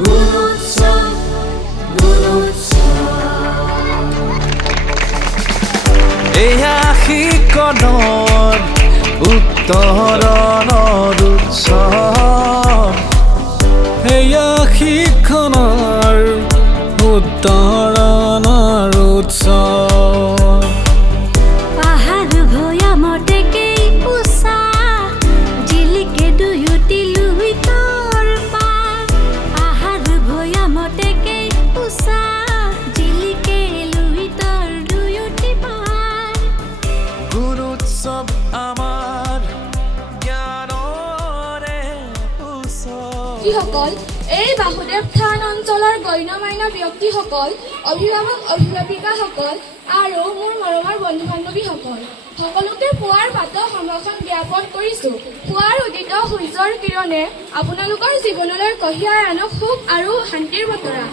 গুণোৎসৱ এয়া শিকনৰ উত্তৰণৰ উৎসৱ এয়া শিকনৰ উত্তৰণৰ উৎসৱ পাহাৰ ভৈয়ামতেকেই উষা জিলিকে দুয়োটি লুইতৰ পাৰ পাহাৰ ভৈয়ামতেকেই উষা জিলিকে লুইতৰ দুয়োটি পাৰ গুণোৎসৱ আমাৰ জ্ঞানৰে উৎসৱ যিসকল এই বাসুদেৱ থান অঞ্চলৰ গণ্যমান্য ব্যক্তিসকল অভিভাৱক অভিভাৱিকাসকল আৰু মোৰ মৰমৰ বন্ধু বান্ধৱীসকল সকলোকে পুৱাৰ প্ৰাতঃ সম্ভাষণ জ্ঞাপন কৰিছোঁ। পুৱাৰ উদিত সূৰ্যৰ কিৰণে আপোনালোকৰ জীৱনলৈ কঢ়িয়াই আনক সুখ আৰু শান্তিৰ বতৰা।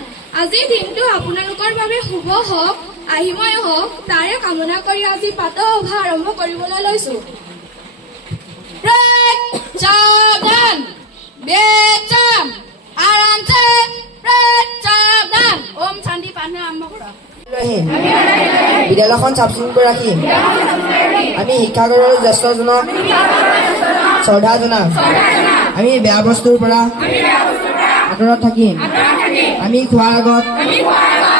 আজিৰ দিনটো আপোনালোকৰ বাবে শুভ হওক আহিময় হওক তাৰে কামনা কৰি আজি প্ৰাতঃ সভা আৰম্ভ কৰিবলৈ লৈছোঁ। সাৱধান বেচাম আৰামছে সাৱধান ওম শান্তি পাঠনে আৰম্ভ কৰা। বিদ্যালয়খন চাফ চিকুণ কৰি ৰাখিম। আমি শিক্ষাগুৰুৰ জ্যেষ্ঠজনক শ্ৰদ্ধা জনাম। আমি বেয়া বস্তুৰ পৰা আঁতৰত থাকিম। আমি খোৱাৰ আগত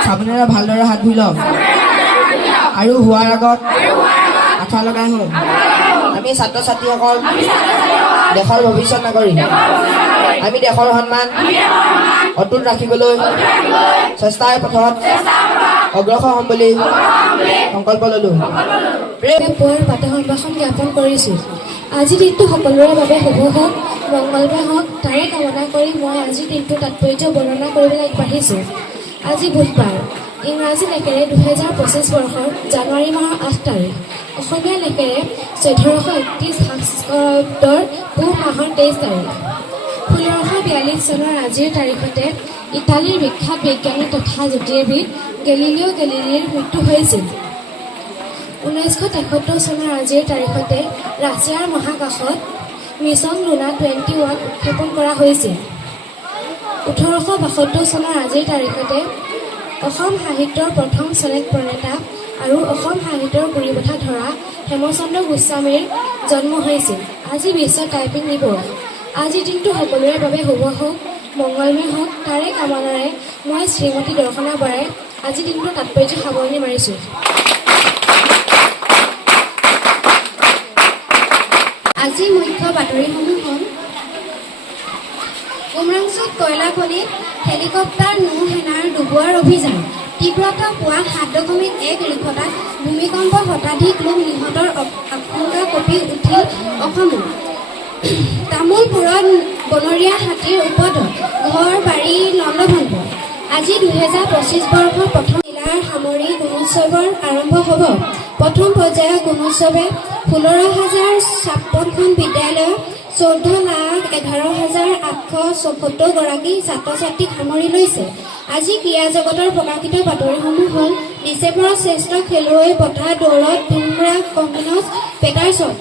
চাবোনেৰে ভালদৰে হাত ধুই ল'ম আৰু শোৱাৰ আগত আঠা লগাই শুম। আমি ছাত্ৰ ছাত্ৰীসকল দেশৰ ভৱিষ্যত নাগৰিক। আমি দেশৰ সন্মান অটুট ৰাখিবলৈ চেষ্টাৰ পথত অগ্ৰসৰ হ'ম বুলি সংকল্প ল'লো। পুৱাৰ প্ৰাতঃ সম্ভাষণ জ্ঞাপন কৰিছোঁ। আজিৰ দিনটো সকলোৰে বাবে শুভ হওক মংগলময় হওক তাৰে কামনা কৰি মই আজিৰ দিনটোৰ তাৎপৰ্য বৰ্ণনা কৰিবলৈ আগবাঢ়িছোঁ। আজি বুধবাৰ ইংৰাজী লেখেৰে 2025 বৰ্ষৰ জানুৱাৰী মাহৰ 8 তাৰিখ অসমীয়া লেখেৰে 1431 খ্ৰীষ্টাব্দৰ পুহ মাহৰ 23 তাৰিখ 1642 চনৰ আজিৰ তাৰিখতে ইটালীৰ বিখ্যাত বিজ্ঞানী তথা জ্যোতিৰ্বিদ গেলিলিঅ' গেলিলিৰ মৃত্যু হৈছিল। 1973 চনৰ আজিৰ তাৰিখতে ৰাছিয়াৰ মহাকাশত মিছন লুনা 21 উৎক্ষেপণ কৰা হৈছিল। 1872 চনৰ আজিৰ তাৰিখতে অসম সাহিত্যৰ প্ৰথম চনেট প্ৰণেতা আৰু অসম সাহিত্যৰ পৰিপথা ধৰা হেমচন্দ্ৰ গোস্বামীৰ জন্ম হৈছিল। আজি বিশ্ব টাইপিং দিৱস। আজিৰ দিনটো সকলোৰে বাবে শুভ হওক মংগলময় হওক তাৰে কামনাৰে মই শ্ৰীমতী দৰ্শনা বৰাই আজিৰ দিনটোৰ তাৎপৰ্য সামৰণি মাৰিছোঁ। আজি মুখ্য বাতৰিসমূহ হ'ল উমৰাংচুত কয়লা খনিত হেলিকপ্টাৰ নৌ সেনাৰ ডুবোৱাৰ অভিযান তীব্ৰতা পুৱা 7.1 ৰিখটাত ভূমিকম্প শতাধিক লোক নিহতৰ আশংকা কঁপি উঠিল অসমত। তামোলপুৰত বনৰীয়া হাতীৰ উপদ্ৰৱ ঘৰ বাৰী লণ্ডভণ্ড। আজি 2025 বৰ্ষৰ প্ৰথম জিলাৰ সামৰি গুণোৎসৱৰ আৰম্ভ হ'ব। প্ৰথম পৰ্যায়ৰ গুণোৎসৱে 16,056খন বিদ্যালয় 14,11,874 গৰাকী ছাত্ৰ ছাত্ৰীক সামৰি লৈছে। আজি ক্ৰীড়া জগতৰ প্ৰকাশিত বাতৰিসমূহ হ'ল ডিচেম্বৰত শ্ৰেষ্ঠ খেলুৱৈ বঁটা দৌৰত বুমৰা কমিনছ পেটাৰছন।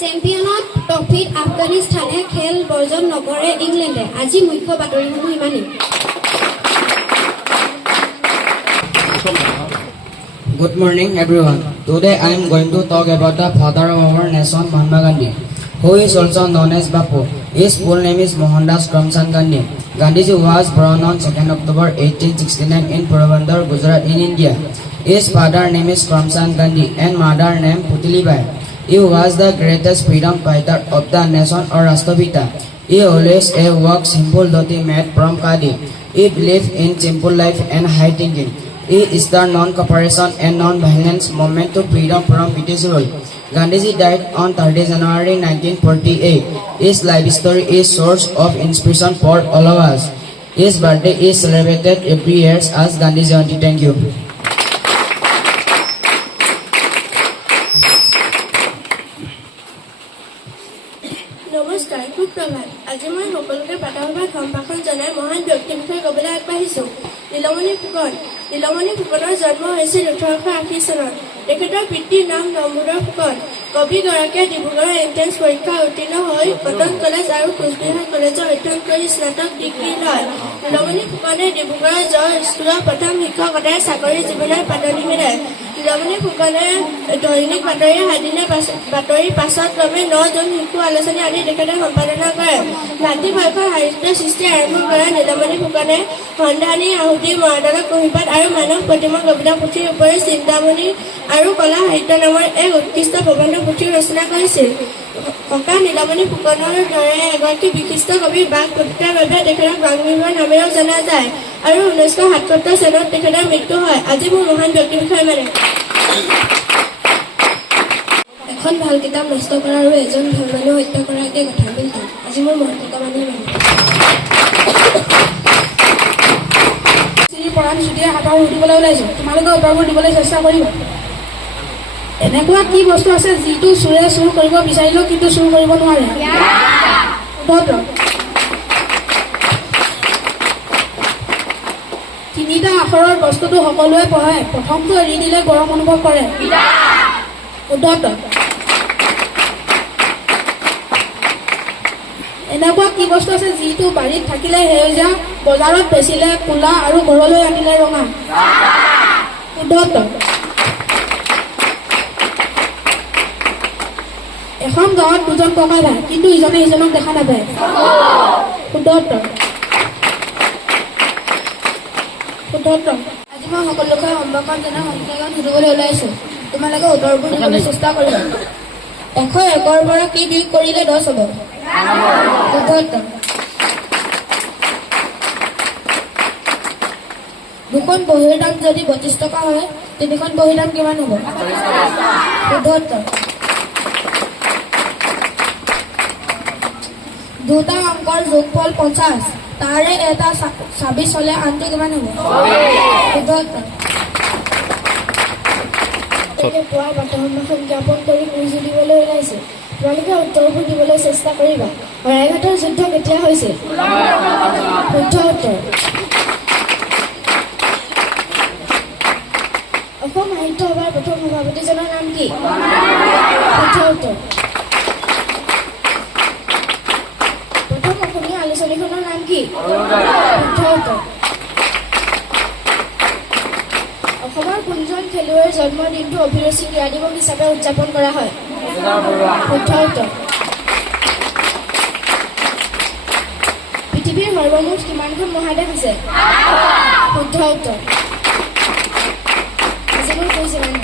চেম্পিয়নত ট্ৰফিত আফগানিস্তানে খেল বৰ্জন নকৰে ইংলেণ্ডে। আজি মুখ্য বাতৰিসমূহ ইমানেই। Good morning everyone. Today I am going to talk about the father of our nation, Mahatma Gandhi, who is also known as Bapu. His full name is Mohandas Karamchand Gandhi. Gandhiji was born on 2nd October 1869 in Porbandar, Gujarat in India. His father name is Karamchand Gandhi and mother name Putlibai. He was the greatest freedom fighter of the nation or Rashtrapita. He always walked simple dhoti made from khadi. He believed in simple life and high thinking. He is the non-cooperation and non-violence movement to freedom from British rule. Gandhiji died on 30 January 1948. His life story is source of inspiration for all of us. His birthday is celebrated every year as Gandhi Jayanti. Thank you. নমস্কাৰ সুপ্ৰভাত। আজি মই সকলোকে প্ৰাতঃসভাত সম্ভাষণ জনাই মহান ব্যক্তিৰ বিষয়ে ক'বলৈ আগবাঢ়িছোঁ। নীলমণি ফুকন। নীলমণি ফুকনৰ জন্ম হৈছিল 1880 চনত। তেখেতৰ পিতৃৰ নাম নমোদৰ ফুকন। কবিগৰাকীয়ে ডিব্ৰুগড় এণ্ট্ৰেন্স পৰীক্ষা উত্তীৰ্ণ হৈ কটন কলেজ আৰু কোচবিহাৰ কলেজত অধ্যয়ন কৰি স্নাতক ডিগ্ৰী লয়। নীলমণি ফুকনে ডিব্ৰুগড় জয় স্কুলৰ প্ৰথম শিক্ষকতাৰ চাকৰি জীৱনৰ পাতনি মেলে। নীলমণি ফুকনে দৈনিক বাতৰি, সাতদিনীয়া বাতৰি, পাছত ক্ৰমে 9 জন শিশু আলোচনী আদি তেখেতে সম্পাদনা কৰে। মাতৃভাষাৰ সাহিত্য সৃষ্টি আৰম্ভ কৰা নীলমণি ফুকনে সন্ধানী, আহুতি, মৰাদলক কুঁহিপাত আৰু মানৱ প্ৰতিমা কবিতা পুথিৰ উপৰি চিন্তামণি আৰু কলা সাহিত্য নামৰ এক উৎকৃষ্ট প্ৰবন্ধ পুথি ৰচনা কৰিছিল। ককা নীলমণি ফুকনৰ দৰে এগৰাকী বিশিষ্ট কবিৰ বাক পতিতাৰ বাবে তেখেতক বাংমীৰ নামেৰেও জনা যায় আৰু 1977 চনত তেখেতৰ মৃত্যু হয়। আজি মোৰ মহান ব্যক্তিৰ বিষয়ে মানে এখন ভাল কিতাপ নষ্ট কৰা আৰু এজন ভাল মানুহ হত্যা কৰা একে কথা কিন্তু আজি মোৰ মন থকা মানুহে মানে পৰাণ চুটিয়ে হাতৰ সুধিবলৈ ওলাইছো। তোমালোকে উত্তৰবোৰ দিবলৈ চেষ্টা কৰিবা। এনেকুৱা কি বস্তু আছে যিটো চোৰে চুৰ কৰিব বিচাৰিলেও কিন্তু চুৰ কৰিব নোৱাৰে? উত্তৰ। 3টা আখৰৰ বস্তুটো সকলোৱে পঢ়ে, প্ৰথমটো এৰি দিলে গৰম অনুভৱ কৰে। উত্তৰ। এনেকুৱা কি বস্তু আছে যিটো বাৰীত থাকিলে সেউজীয়া, বজাৰত বেচিলে ক'লা আৰু ঘৰলৈ আনিলে ৰঙা? উত্তৰ। এখন গাঁৱত 2জন ককাই ভাই, কিন্তু ইজনে সিজনক দেখা নাপায়। উত্তৰ। আজি মই সকলোকে সম্পৰ্কত জনা সংখ্যাজন সুধিবলৈ ওলাইছো। তোমালোকে উত্তৰবোৰ দিবলৈ চেষ্টা কৰিবা। 101ৰ পৰা কি বিয়োগ কৰিলে 10 হ'ব? উত্তৰ। 2খন বহীৰ দাম যদি 32 টকা হয়, 3খন বহীৰ দাম কিমান হ'ব? উত্তৰ। 2টা অংকৰ যোগফল 50, তাৰে এটা 26 হ'লে আনটো কিমান হ'ব? উত্তৰ। পুৱা বাৰ্তাসম্ভাষণ জ্ঞাপন কৰি বুজি দিবলৈ ওলাইছে। তোমালোকে উত্তৰবোৰ দিবলৈ চেষ্টা কৰিবা। শৰাইঘাটৰ যুদ্ধ কেতিয়া হৈছিল? শুদ্ধ উত্তৰ। অসম সাহিত্য সভাৰ প্ৰথম সভাপতিজনৰ নাম কি? শুদ্ধ উত্তৰ। প্ৰথম অসমীয়া আলোচনীখনৰ নাম কি? শুদ্ধ উত্তৰ। অসমৰ কোনজন খেলুৱৈৰ জন্মদিনটো অভিৰুচি ক্ৰীড়া দিৱস হিচাপে উদযাপন কৰা হয়? শুদ্ধ উত্তৰ। পৃথিৱীৰ সৰ্বমুঠ কিমানখন মহাদেশ আছে? শুদ্ধ উত্তৰ। আজি মোৰ কুইজ ইমানেই।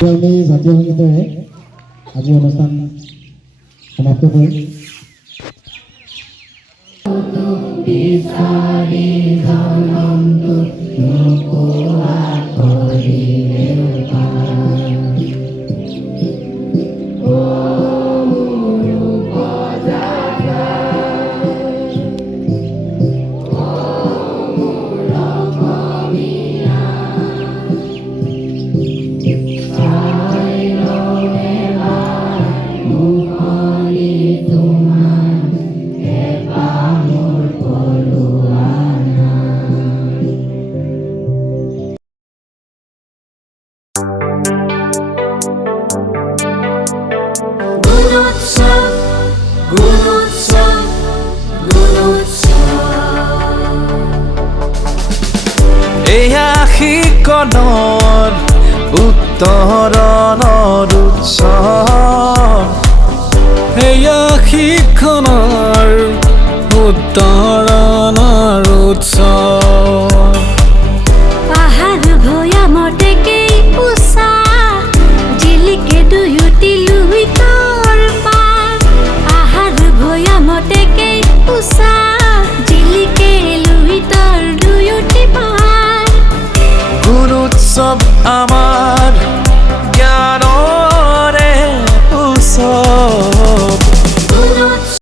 আমি জাতীয় সংগীতেৰে আজি অনুষ্ঠান সমাপ্ত কৰিম। গুণোৎসৱ গুণোৎসৱ গুণোৎসৱ এয়া শিকনৰ উত্তৰণৰ উৎসৱ এয়া শিকনৰ উত্তৰণৰ উৎসৱ পাহাৰ ভৈয়ামতেকেই উষা জিলিকে দুয়োটি লুইতৰ পাৰ আহাৰ ভৈয়ামতেকেই উষা জিলিকে লুইতৰ দুয়োটি পাৰ গুণোৎসৱ আমাৰ জ্ঞানৰে উৎসৱ